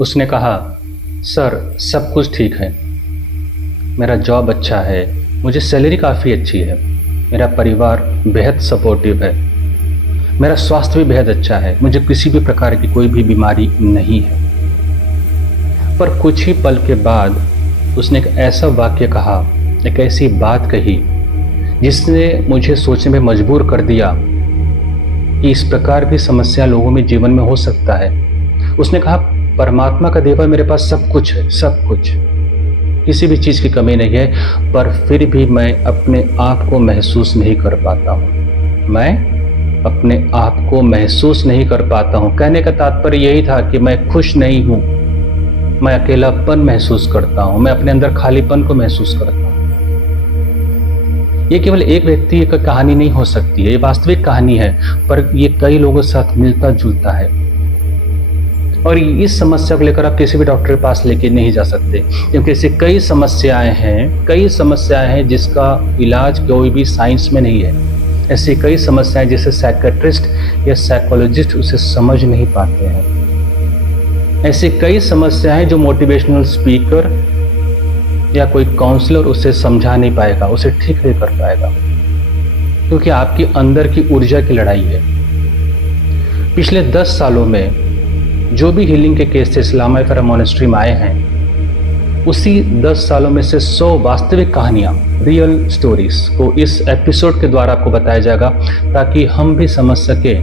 उसने कहा, सर सब कुछ ठीक है, मेरा जॉब अच्छा है, मुझे सैलरी काफ़ी अच्छी है, मेरा परिवार बेहद सपोर्टिव है, मेरा स्वास्थ्य भी बेहद अच्छा है, मुझे किसी भी प्रकार की कोई भी बीमारी नहीं है। पर कुछ ही पल के बाद उसने एक ऐसा वाक्य कहा, एक ऐसी बात कही जिसने मुझे सोचने में मजबूर कर दिया कि इस प्रकार की समस्या लोगों में जीवन में हो सकता है। उसने कहा, परमात्मा का देवा मेरे पास सब कुछ है, सब कुछ, किसी भी चीज़ की कमी नहीं है, पर फिर भी मैं अपने आप को महसूस नहीं कर पाता हूँ। मैं अपने आप को महसूस नहीं कर पाता हूँ। कहने का तात्पर्य यही था कि मैं खुश नहीं हूँ, मैं अकेलापन महसूस करता हूँ, मैं अपने अंदर खालीपन को महसूस करता हूँ। ये केवल एक व्यक्ति की कहानी नहीं हो सकती है, ये वास्तविक कहानी है, पर ये कई लोगों के साथ मिलता जुलता है। और इस समस्या को लेकर आप किसी भी डॉक्टर के पास लेके नहीं जा सकते, क्योंकि ऐसी कई समस्याएं हैं जिसका इलाज कोई भी साइंस में नहीं है। ऐसी कई समस्याएं जिसे साइकियाट्रिस्ट या साइकोलॉजिस्ट उसे समझ नहीं पाते हैं। ऐसी कई समस्याएं जो मोटिवेशनल स्पीकर या कोई काउंसलर उसे समझा नहीं पाएगा, उसे ठीक नहीं कर पाएगा, क्योंकि आपकी अंदर की ऊर्जा की लड़ाई है। पिछले 10 सालों में जो भी हीलिंग के केसेस लामा फेरा मोनेस्ट्री में आए हैं, उसी 10 सालों में से 100 वास्तविक कहानियां, रियल स्टोरीज को इस एपिसोड के द्वारा आपको बताया जाएगा, ताकि हम भी समझ सके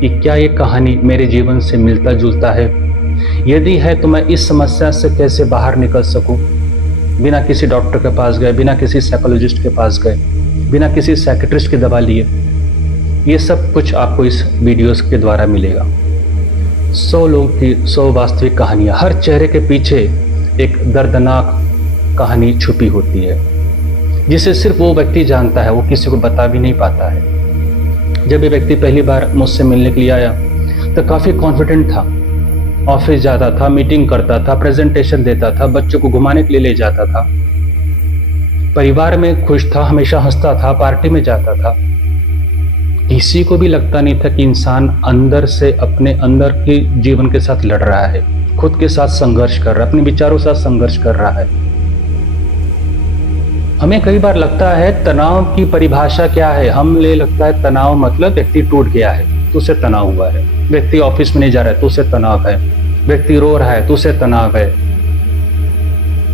कि क्या ये कहानी मेरे जीवन से मिलता जुलता है। यदि है तो मैं इस समस्या से कैसे बाहर निकल सकूं, बिना किसी डॉक्टर के पास गए, बिना किसी साइकोलॉजिस्ट के पास गए, बिना किसी साइकियाट्रिस्ट की दवा लिए। ये सब कुछ आपको इस वीडियोस के द्वारा मिलेगा। 100 लोगों की 100 वास्तविक कहानियां, हर चेहरे के पीछे एक दर्दनाक कहानी छुपी होती है, जिसे सिर्फ वो व्यक्ति जानता है, वो किसी को बता भी नहीं पाता है। जब ये व्यक्ति पहली बार मुझसे मिलने के लिए आया तो काफ़ी कॉन्फिडेंट था, ऑफिस जाता था, मीटिंग करता था, प्रेजेंटेशन देता था, बच्चों को घुमाने के लिए ले जाता था, परिवार में खुश था, हमेशा हंसता था, पार्टी में जाता था। किसी को भी लगता नहीं था कि इंसान अंदर से अपने अंदर के जीवन के साथ लड़ रहा है, खुद के साथ संघर्ष कर रहा है, अपने विचारों के साथ संघर्ष कर रहा है। हमें कई बार लगता है तनाव की परिभाषा क्या है। हमें लगता है तनाव मतलब व्यक्ति टूट गया है तो उसे तनाव हुआ है, व्यक्ति ऑफिस में नहीं जा रहा है तो उसे तनाव है, व्यक्ति रो रहा है तो उसे तनाव है,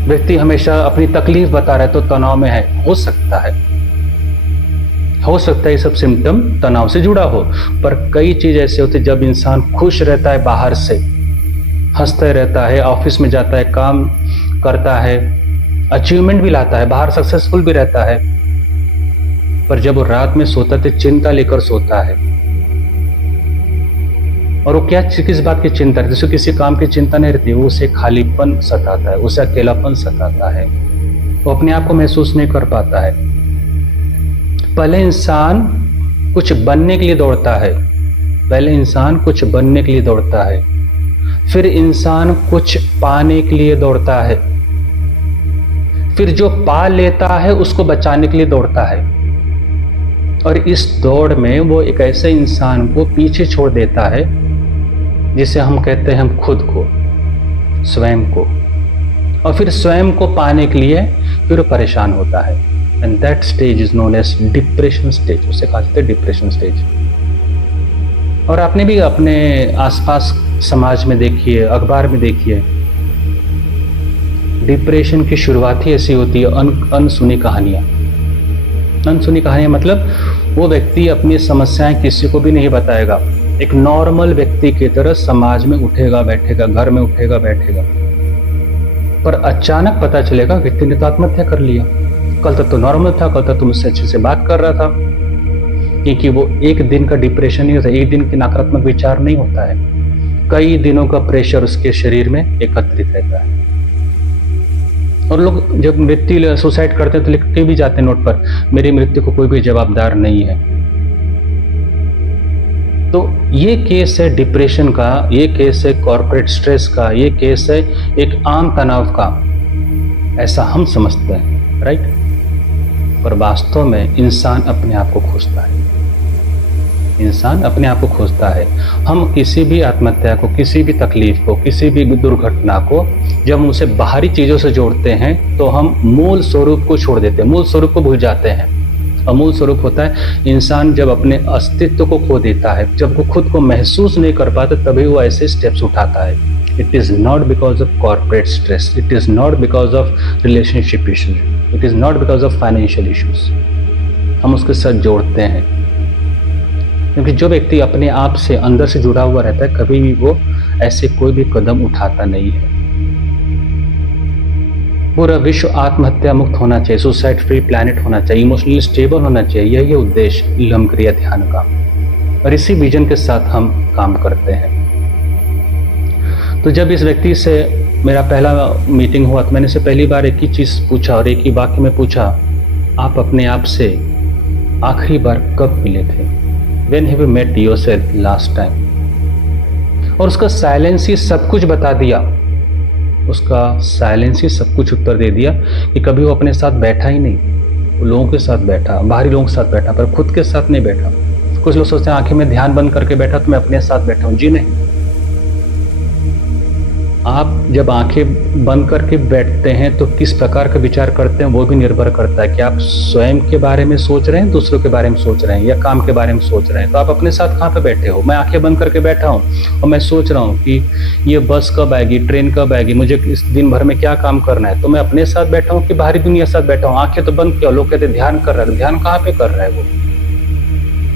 व्यक्ति हमेशा अपनी तकलीफ बता रहा है तो तनाव में है। हो सकता है ये सब सिम्टम तनाव से जुड़ा हो, पर कई चीज ऐसे होते जब इंसान खुश रहता है, बाहर से हंसते रहता है, ऑफिस में जाता है, काम करता है, अचीवमेंट भी लाता है, बाहर सक्सेसफुल भी रहता है, पर जब वो रात में सोता है तो चिंता लेकर सोता है। और वो क्या, किस बात की चिंता रहती है? उसे किसी काम की चिंता नहीं रहती, वो उसे खालीपन सताता है, उसे अकेलापन सताता है, वो अपने आप को महसूस नहीं कर पाता है। पहले इंसान कुछ बनने के लिए दौड़ता है, फिर इंसान कुछ पाने के लिए दौड़ता है, फिर जो पा लेता है उसको बचाने के लिए दौड़ता है, और इस दौड़ में वो एक ऐसे इंसान को पीछे छोड़ देता है जिसे हम कहते हैं हम खुद को, स्वयं को, और फिर स्वयं को पाने के लिए फिर वो परेशान होता है। And that stage is known as depression stage, उसे कहा जाता है डिप्रेशन स्टेज। और आपने भी अपने आसपास समाज में देखिए, अखबार में देखिए, डिप्रेशन की शुरुआत ही ऐसी होती है, अनसुनी कहानियां। अनसुनी कहानियां मतलब वो व्यक्ति अपनी समस्याएं किसी को भी नहीं बताएगा, एक नॉर्मल व्यक्ति की तरह समाज में उठेगा बैठेगा, घर में उठेगा बैठेगा, पर अचानक पता चलेगा व्यक्ति ने तो आत्महत्या कर लिया। कल तक तो नॉर्मल था, कल तक तो मुझसे अच्छे से बात कर रहा था, क्योंकि वो एक दिन का डिप्रेशन नहीं होता, एक दिन की नकारात्मक विचार नहीं होता है, कई दिनों का प्रेशर उसके शरीर में एकत्रित रहता है। और लोग जब मृत्यु सुसाइड करते हैं तो लिख के भी जाते हैं नोट पर, मेरी मृत्यु को कोई भी जवाबदार नहीं है। तो ये केस है डिप्रेशन का, ये केस है कॉर्पोरेट स्ट्रेस का, ये केस है एक आम तनाव का, ऐसा हम समझते हैं, राइट? पर वास्तव में इंसान अपने आप को खोजता है। इंसान अपने आप को खोजता है। हम किसी भी आत्महत्या को, किसी भी तकलीफ को, किसी भी दुर्घटना को जब हम उसे बाहरी चीज़ों से जोड़ते हैं तो हम मूल स्वरूप को छोड़ देते हैं, मूल स्वरूप को भूल जाते हैं। और मूल स्वरूप होता है इंसान जब अपने अस्तित्व को खो देता है, जब वो खुद को महसूस नहीं कर पाता, तभी वो ऐसे स्टेप्स उठाता है। It is not because of corporate stress, it is not because of relationship issues, it is not because of financial issues. हम उसके साथ जोड़ते हैं क्योंकि जो व्यक्ति अपने आप से अंदर से जुड़ा हुआ रहता है, कभी भी वो ऐसे कोई भी कदम उठाता नहीं है। पूरा विश्व आत्महत्या मुक्त होना चाहिए, सुसाइड फ्री प्लैनेट होना चाहिए, इमोशनली स्टेबल होना चाहिए। यही उद्देश्य लम क्रिया ध्यान का, और इसी विजन के साथ हम काम करते हैं। तो जब इस व्यक्ति से मेरा पहला मीटिंग हुआ तो मैंने से पहली बार एक ही चीज़ पूछा और एक ही वाक्य में पूछा, आप अपने आप से आखिरी बार कब मिले थे? When have you met yourself last time? और उसका साइलेंस ही सब कुछ बता दिया, उसका साइलेंस ही सब कुछ उत्तर दे दिया कि कभी वो अपने साथ बैठा ही नहीं। वो लोगों के साथ बैठा, बाहरी लोगों के साथ बैठा, पर खुद के साथ नहीं बैठा। कुछ लोग सोचते हैं आंखें में ध्यान बंद करके बैठा तो मैं अपने साथ बैठा हूँ। जी नहीं, आप जब आंखें बंद करके बैठते हैं तो किस प्रकार का विचार करते हैं वो भी निर्भर करता है कि आप स्वयं के बारे में सोच रहे हैं, दूसरों के बारे में सोच रहे हैं, या काम के बारे में सोच रहे हैं। तो आप अपने साथ कहाँ पे बैठे हो? मैं आंखें बंद करके बैठा हूँ और मैं सोच रहा हूँ कि ये बस कब आएगी, ट्रेन कब आएगी, मुझे इस दिन भर में क्या काम करना है। तो मैं अपने साथ बैठा हूँ कि बाहरी दुनिया के साथ बैठा हूँ? आंखें तो बंद किया, लोग कहते ध्यान कर रहा है। ध्यान कहाँ पे कर रहा है? वो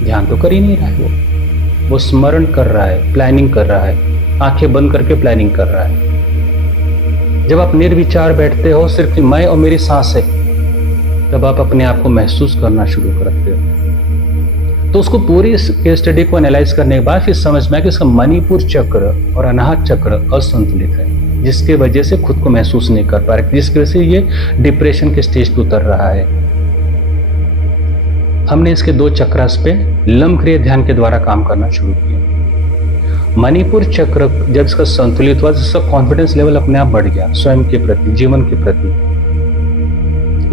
ध्यान तो कर ही नहीं रहा है, वो स्मरण कर रहा है, प्लानिंग कर रहा है, आंखें बंद करके प्लानिंग कर रहा है। जब आप निर्विचार बैठते हो, सिर्फ मैं और मेरी सांसें, तब आप अपने आप को महसूस करना शुरू करते हो। तो उसको पूरी केस स्टडी को एनालाइज करने के बाद फिर समझ में आया कि उसका मणिपुर चक्र और अनाहत चक्र असंतुलित है, जिसके वजह से खुद को महसूस नहीं कर पा रहा, जिसकी वजह से ये डिप्रेशन के स्टेज पे उतर रहा है। हमने इसके 2 चक्रास पे लम क्रिया ध्यान के द्वारा काम करना शुरू किया। मणिपुर चक्र जब इसका संतुलित हुआ, इसका कॉन्फिडेंस लेवल अपने आप बढ़ गया, स्वयं के प्रति, जीवन के प्रति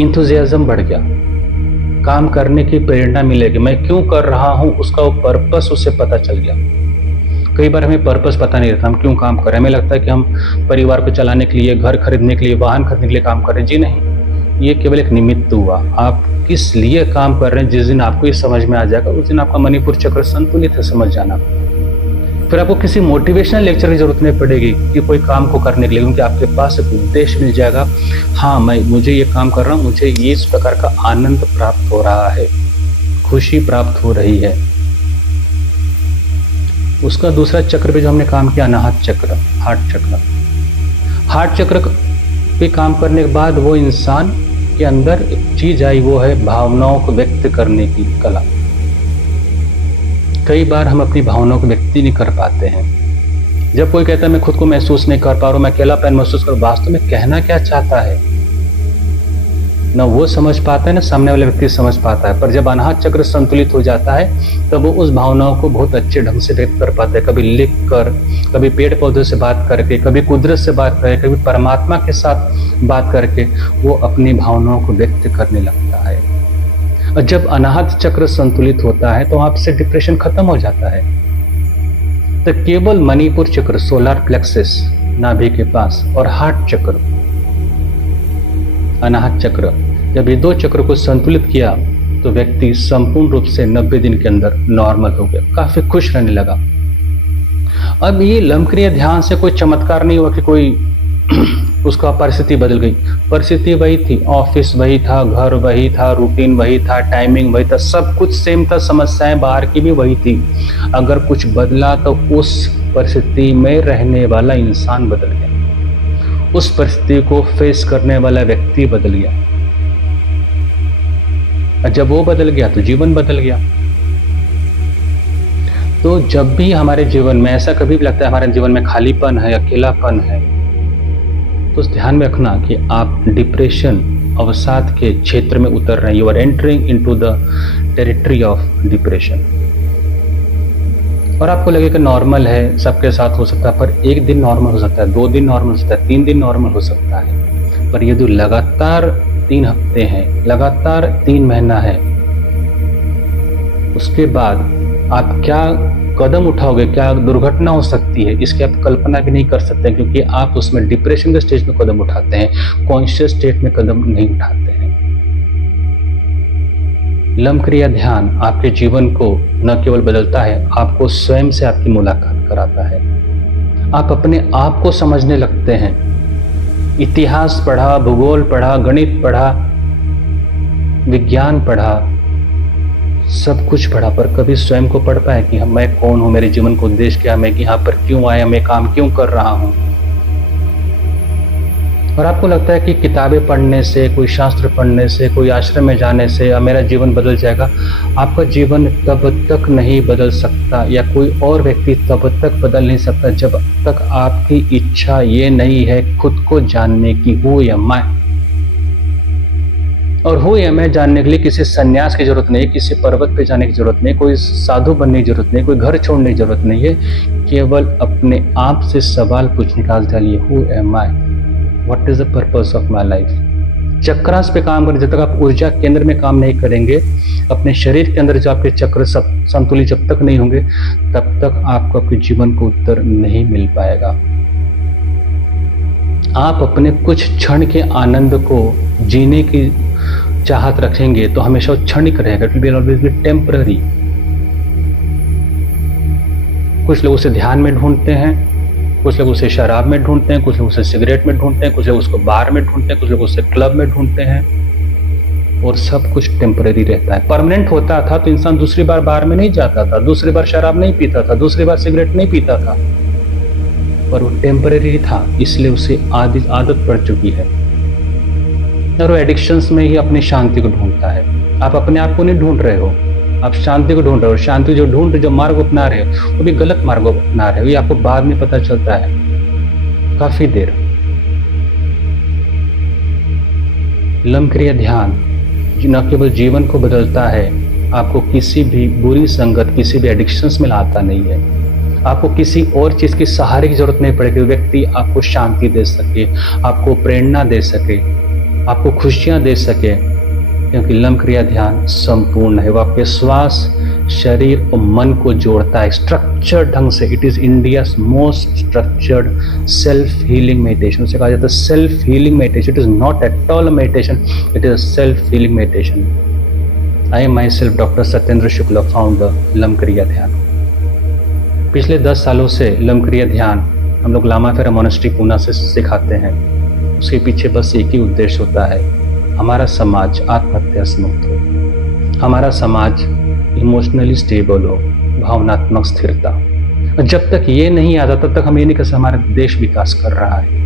इंथुजियाज्म बढ़ गया, काम करने की प्रेरणा मिलेगी। मैं क्यों कर रहा हूं उसका वो पर्पस उसे पता चल गया। कई बार हमें पर्पस पता नहीं रहता, हम क्यों काम कर रहे हैं। हमें लगता है कि हम परिवार को चलाने के लिए, घर खरीदने के लिए, वाहन खरीदने के लिए काम कर रहे हैं। जी नहीं, ये केवल एक निमित्त हुआ। आप किस लिए काम कर रहे हैं, जिस दिन आपको ये समझ में आ जाएगा, उस दिन आपका मणिपुर चक्र संतुलित है, समझ जाना। फिर आपको किसी मोटिवेशनल लेक्चर की जरूरत नहीं पड़ेगी कि कोई काम को करने के लिए, क्योंकि आपके पास एक उद्देश्य मिल जाएगा। हाँ, मुझे ये काम कर रहा हूँ, मुझे ये इस प्रकार का आनंद प्राप्त हो रहा है, खुशी प्राप्त हो रही है। उसका दूसरा चक्र पे जो हमने काम किया, अनाहत चक्र, हार्ट चक्र। हार्ट चक्र पे काम करने के बाद वो इंसान के अंदर एक चीज आई, वो है भावनाओं को व्यक्त करने की कला। कई बार हम अपनी भावनाओं को व्यक्त नहीं कर पाते हैं। जब कोई कहता है मैं खुद को महसूस नहीं कर पा रहा हूँ, मैं अकेलापन महसूस कर, वास्तव में कहना क्या चाहता है ना वो समझ पाता है, ना सामने वाले व्यक्ति समझ पाता है। पर जब अनाहत चक्र संतुलित हो जाता है तब वो उस भावनाओं को बहुत अच्छे ढंग से व्यक्त कर पाता है। कभी लिख कर, कभी पेड़ पौधों से बात करके, कभी कुदरत से बात करके, कभी परमात्मा के साथ बात करके वो अपनी भावनाओं को व्यक्त करने लगता है। और जब अनाहत चक्र संतुलित होता है तो आपसे डिप्रेशन खत्म हो जाता है। तो केवल मणिपुर चक्र, सोलर प्लेक्सस नाभि के पास, और हार्ट चक्र, अनाहत चक्र, जब ये 2 चक्र को संतुलित किया तो व्यक्ति संपूर्ण रूप से 90 दिन के अंदर नॉर्मल हो गया, काफी खुश रहने लगा। अब ये लम क्रिया ध्यान से कोई चमत्कार नहीं हुआ कि कोई उसका परिस्थिति बदल गई। परिस्थिति वही थी, ऑफिस वही था, घर वही था, रूटीन वही था, टाइमिंग वही था, सब कुछ सेम था, समस्याएं बाहर की भी वही थी। अगर कुछ बदला तो उस परिस्थिति में रहने वाला इंसान बदल गया, उस परिस्थिति को फेस करने वाला व्यक्ति बदल गया। और जब वो बदल गया तो जीवन बदल गया। तो जब भी हमारे जीवन में ऐसा कभी भी लगता है हमारे जीवन में खालीपन है, अकेलापन है, तो ध्यान में रखना कि आप डिप्रेशन अवसाद के क्षेत्र में उतर रहे हैं। You are entering into the territory of depression. और आपको लगेगा नॉर्मल है, सबके साथ हो सकता है, पर एक दिन नॉर्मल हो सकता है, 2 दिन नॉर्मल हो सकता है, 3 दिन नॉर्मल हो सकता है। पर यदि लगातार 3 हफ्ते हैं, लगातार 3 महीना है, उसके बाद आप क्या कदम उठाओगे, क्या दुर्घटना हो सकती है, इसकी आप कल्पना भी नहीं कर सकते, क्योंकि आप उसमें डिप्रेशन के स्टेज में कदम उठाते हैं, कॉन्शियस स्टेट में कदम नहीं उठाते हैं। लम क्रिया ध्यान आपके जीवन को न केवल बदलता है, आपको स्वयं से आपकी मुलाकात कराता है। आप अपने आप को समझने लगते हैं। इतिहास पढ़ा, भूगोल पढ़ा, गणित पढ़ा, विज्ञान पढ़ा, सब कुछ पढ़ा, पर कभी स्वयं को पढ़ पाए कि मैं कौन हूं, मेरे जीवन का उद्देश्य क्या, मैं यहाँ पर क्यों आया, मैं काम क्यों कर रहा हूं। और आपको लगता है कि किताबें पढ़ने से, कोई शास्त्र पढ़ने से, कोई आश्रम में जाने से मेरा जीवन बदल जाएगा। आपका जीवन तब तक नहीं बदल सकता, या कोई और व्यक्ति तब तक बदल नहीं सकता जब तक आपकी इच्छा ये नहीं है खुद को जानने की, हु एम आई। और हु एम आई जानने के लिए किसी सन्यास की जरूरत नहीं, किसी पर्वत पे जाने की जरूरत नहीं, कोई साधु बनने की जरूरत नहीं, कोई घर छोड़ने की जरूरत नहीं है। केवल अपने आप से सवाल पूछने का डालिए, who am I, what is the purpose of my life. चक्रांश पे काम करें। जब तक आप ऊर्जा केंद्र में काम नहीं करेंगे, अपने शरीर के अंदर जो आपके चक्र संतुलित जब तक नहीं होंगे, तब तक आपको आपके जीवन को उत्तर नहीं मिल पाएगा। आप अपने कुछ क्षण के आनंद को जीने की चाहत रखेंगे तो हमेशा वो क्षणिक रहेगा, it will be always be temporary. कुछ लोग उसे ध्यान में ढूंढते हैं, कुछ लोग उसे शराब में ढूंढते हैं, कुछ लोग उसे सिगरेट में ढूंढते हैं, कुछ लोग उसको बार में ढूंढते हैं, कुछ लोग उसे क्लब में ढूंढते हैं। और सब कुछ टेम्पररी रहता है। परमानेंट होता था तो इंसान दूसरी बार बार में नहीं जाता था, दूसरी बार शराब नहीं पीता था, दूसरी बार सिगरेट नहीं पीता था, पर वो टेम्पररी था, इसलिए उसे आदत पड़ चुकी है। और वो एडिक्शंस में ही अपनी शांति को ढूंढता है। आप अपने आप को नहीं ढूंढ रहे हो, आप शांति को ढूंढ रहे हो। शांति जो मार्ग अपना रहे हो वो भी गलत मार्ग अपना रहे हो, ये आपको बाद में पता चलता है, काफी देर। लम क्रिया ध्यान न केवल जीवन को बदलता है, आपको किसी भी बुरी संगत, किसी भी एडिक्शंस में लाता नहीं है। आपको किसी और चीज की सहारे की जरूरत नहीं पड़ेगी। व्यक्ति आपको शांति दे सके, आपको प्रेरणा दे सके, आपको खुशियां दे सके, क्योंकि लम क्रिया ध्यान संपूर्ण है। वो आपके श्वास, शरीर और मन को जोड़ता है स्ट्रक्चर्ड ढंग से। It is India's most structured self healing meditation. उसे कहा जाता है self healing meditation. It is not at all meditation, it is self healing meditation. I am my self doctor Satyendra Shukla, founder lump क्रिया ध्यान। पिछले 10 सालों से लम क्रिया ध्यान हम लोग लामा फेरा मोनेस्ट्री पूना से सिखाते हैं। उसके पीछे बस एक ही उद्देश्य होता है, हमारा समाज आत्महत्या से मुक्त हो, हमारा समाज इमोशनली स्टेबल हो, भावनात्मक स्थिरता। और जब तक ये नहीं आता तब तक हम ये नहीं कह सकते हमारा देश विकास कर रहा है।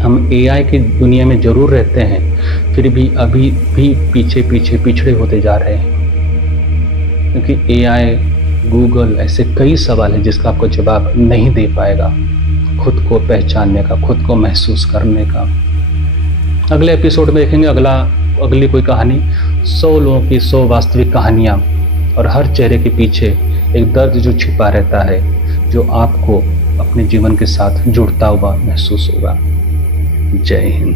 हम एआई की दुनिया में जरूर रहते हैं, फिर भी अभी भी पिछड़े होते जा रहे हैं, क्योंकि एआई, गूगल ऐसे कई सवाल हैं जिसका आपको जवाब नहीं दे पाएगा। खुद को पहचानने का, खुद को महसूस करने का। अगले एपिसोड में देखेंगे अगली कोई कहानी, 100 लोगों की 100 वास्तविक कहानियाँ, और हर चेहरे के पीछे एक दर्द जो छिपा रहता है, जो आपको अपने जीवन के साथ जुड़ता हुआ महसूस होगा। जय हिंद।